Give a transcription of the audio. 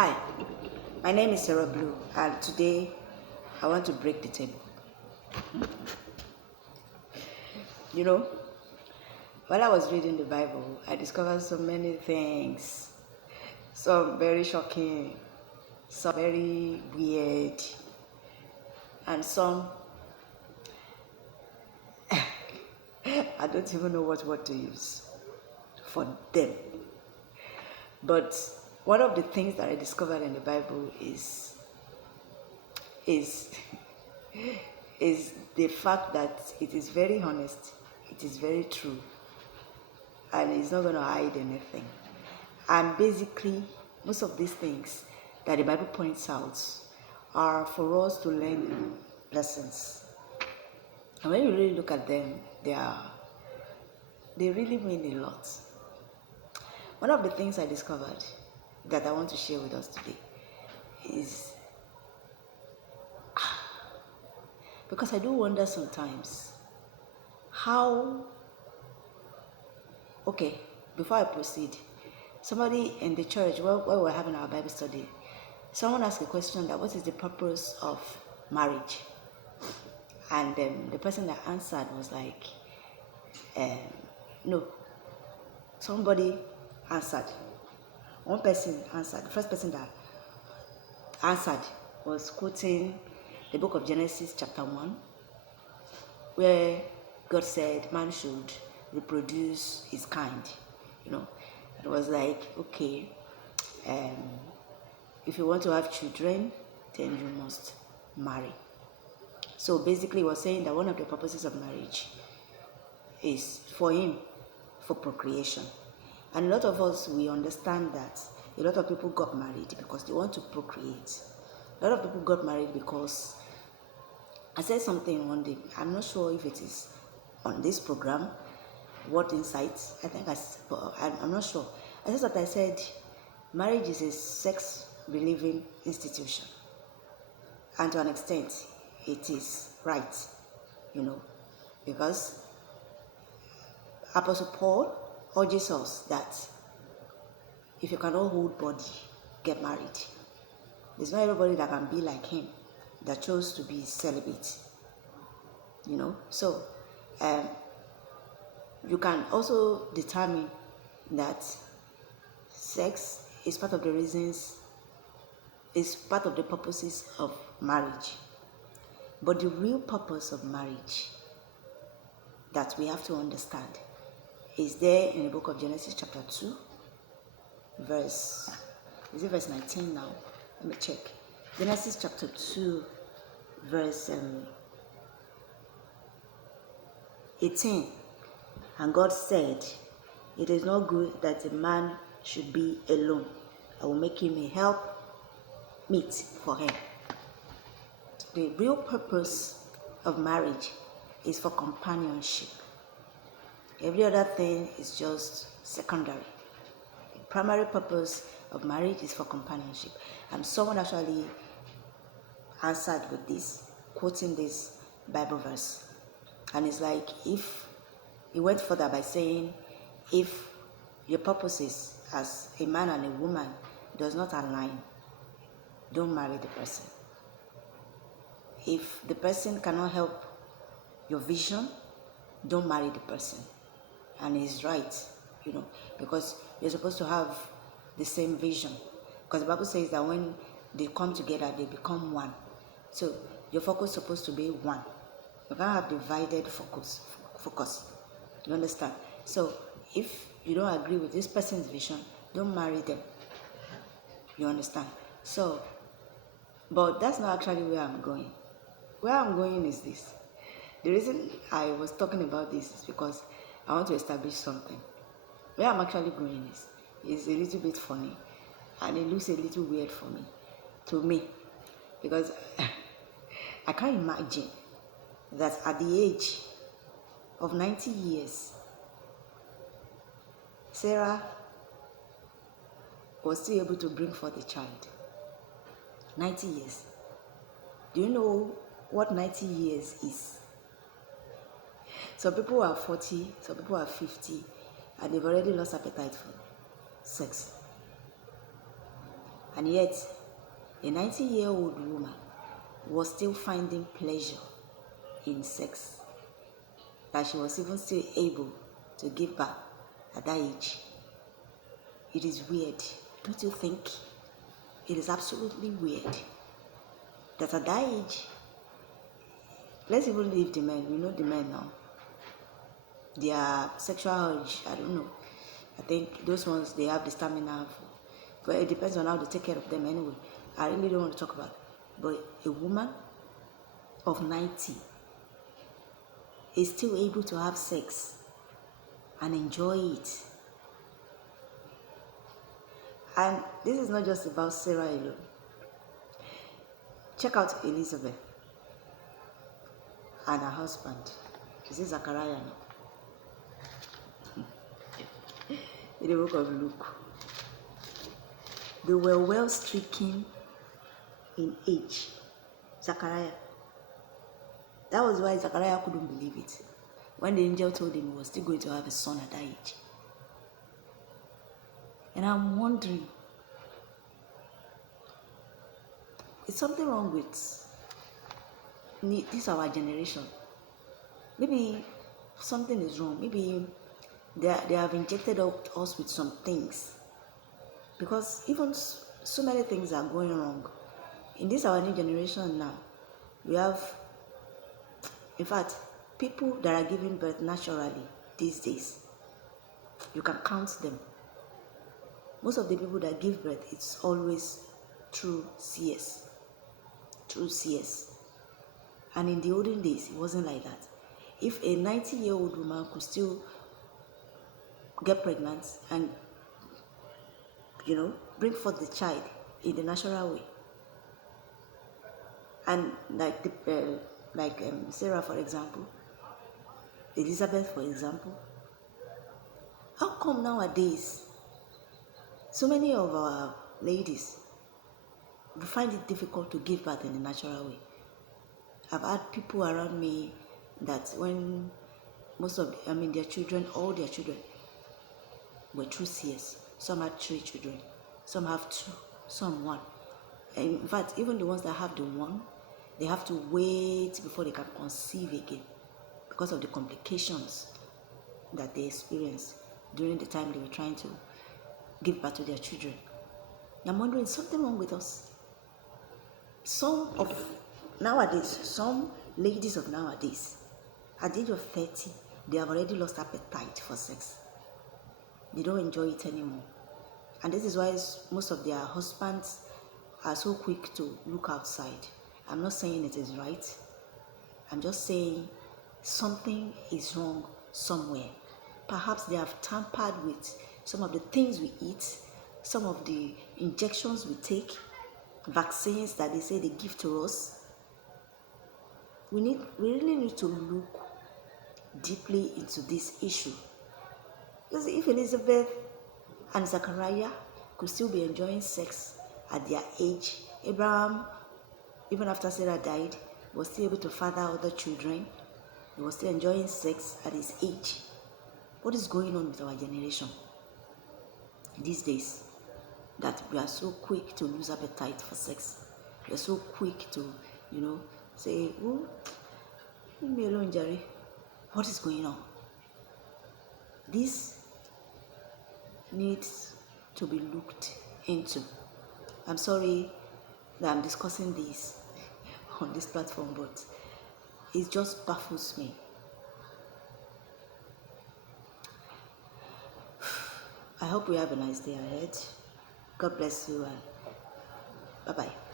Hi, my name is Sarah Blue, and today I want to break the table. You know, while I was reading the Bible, I discovered so many things, some very shocking, some very weird, and some I don't even know what word to use for them. But one of the things that I discovered in the Bible is is the fact that it is very honest, it is very true, and it's not going to hide anything. And basically, most of these things that the Bible points out are for us to learn lessons. And when you really look at them, they really mean a lot. One of the things I discovered that I want to share with us today is because I do wonder sometimes how, okay, before I proceed, somebody in the church, while we were having our Bible study, someone asked a question that what is the purpose of marriage? And the person that answered was like, no. Somebody answered. One person answered. The first person that answered was quoting the book of Genesis chapter 1, where God said man should reproduce his kind. It was like, okay, if you want to have children, then you must marry. So basically, we're saying that one of the purposes of marriage is for procreation. And a lot of us, we understand that a lot of people got married because they want to procreate. A lot of people got married because I said something one day, I'm not sure if it is on this program, What Insights, I'm not sure. I said that I said marriage is a sex-relieving institution. And to an extent, it is right, because Apostle Paul urges us that if you cannot hold body, get married. There's not everybody that can be like him that chose to be celibate. So you can also determine that sex is part of the reasons, is part of the purposes of marriage. But the real purpose of marriage that we have to understand is there in the book of Genesis chapter 2, verse 19 now? Let me check. Genesis chapter 2, verse 18. And God said, it is not good that a man should be alone. I will make him a help meet for him. The real purpose of marriage is for companionship. Every other thing is just secondary. The primary purpose of marriage is for companionship. And someone actually answered with this, quoting this Bible verse. And it's like, if he went further by saying, if your purposes as a man and a woman does not align, don't marry the person. If the person cannot help your vision, don't marry the person. And he's right, because you're supposed to have the same vision. Because the Bible says that when they come together, they become one. So your focus is supposed to be one. You can't have divided focus. You understand? So if you don't agree with this person's vision, don't marry them. You understand? So, but that's not actually where I'm going. Where I'm going is this. The reason I was talking about this is because I want to establish something. Where I'm actually going is a little bit funny, and it looks a little weird to me, because I can't imagine that at the age of 90 years, Sarah was still able to bring forth a child. 90 years. Do you know what 90 years is? Some people are 40, some people are 50, and they've already lost appetite for sex. And yet, a 90-year-old woman was still finding pleasure in sex, that she was even still able to give birth at that age. It is weird, don't you think? It is absolutely weird that at that age, let's even leave the men. We know the men now. Their sexual urge, I don't know. I think those ones, they have the stamina. But it depends on how they take care of them anyway. I really don't want to talk about it. But a woman of 90 is still able to have sex and enjoy it. And this is not just about Sarah alone. Check out Elizabeth and her husband. Is it Zachariah now? In the book of Luke. They were well stricken in age. Zachariah. That was why Zachariah couldn't believe it. When the angel told him he was still going to have a son at that age. And I'm wondering, is something wrong with this our generation? Maybe something is wrong. Maybe they have injected us with some things. Because even so many things are going wrong. In this our new generation now, we have, in fact, people that are giving birth naturally these days, you can count them. Most of the people that give birth, it's always through CS. Through CS. And in the olden days, it wasn't like that. If a 90-year-old woman could still get pregnant and, bring forth the child in the natural way, and like Sarah, for example, Elizabeth, for example, how come nowadays so many of our ladies find it difficult to give birth in the natural way? I've had people around me that when their children, all their children were through CS. Some had 3 children, some have 2, some 1. And in fact, even the ones that have the 1, they have to wait before they can conceive again because of the complications that they experience during the time they were trying to give birth to their children. I'm wondering, is something wrong with us? Some ladies of nowadays, at the age of 30, they have already lost appetite for sex. They don't enjoy it anymore. And this is why most of their husbands are so quick to look outside. I'm not saying it is right. I'm just saying something is wrong somewhere. Perhaps they have tampered with some of the things we eat, some of the injections we take, vaccines that they say they give to us. We really need to look deeply into this issue. Because if Elizabeth and Zachariah could still be enjoying sex at their age, Abraham, even after Sarah died, was still able to father other children. He was still enjoying sex at his age. What is going on with our generation these days, that we are so quick to lose appetite for sex? We are so quick to, say, oh, leave me alone, Jerry. What is going on? This needs to be looked into. I'm sorry that I'm discussing this on this platform, but it just baffles me. I hope we have a nice day ahead. God bless you and bye-bye.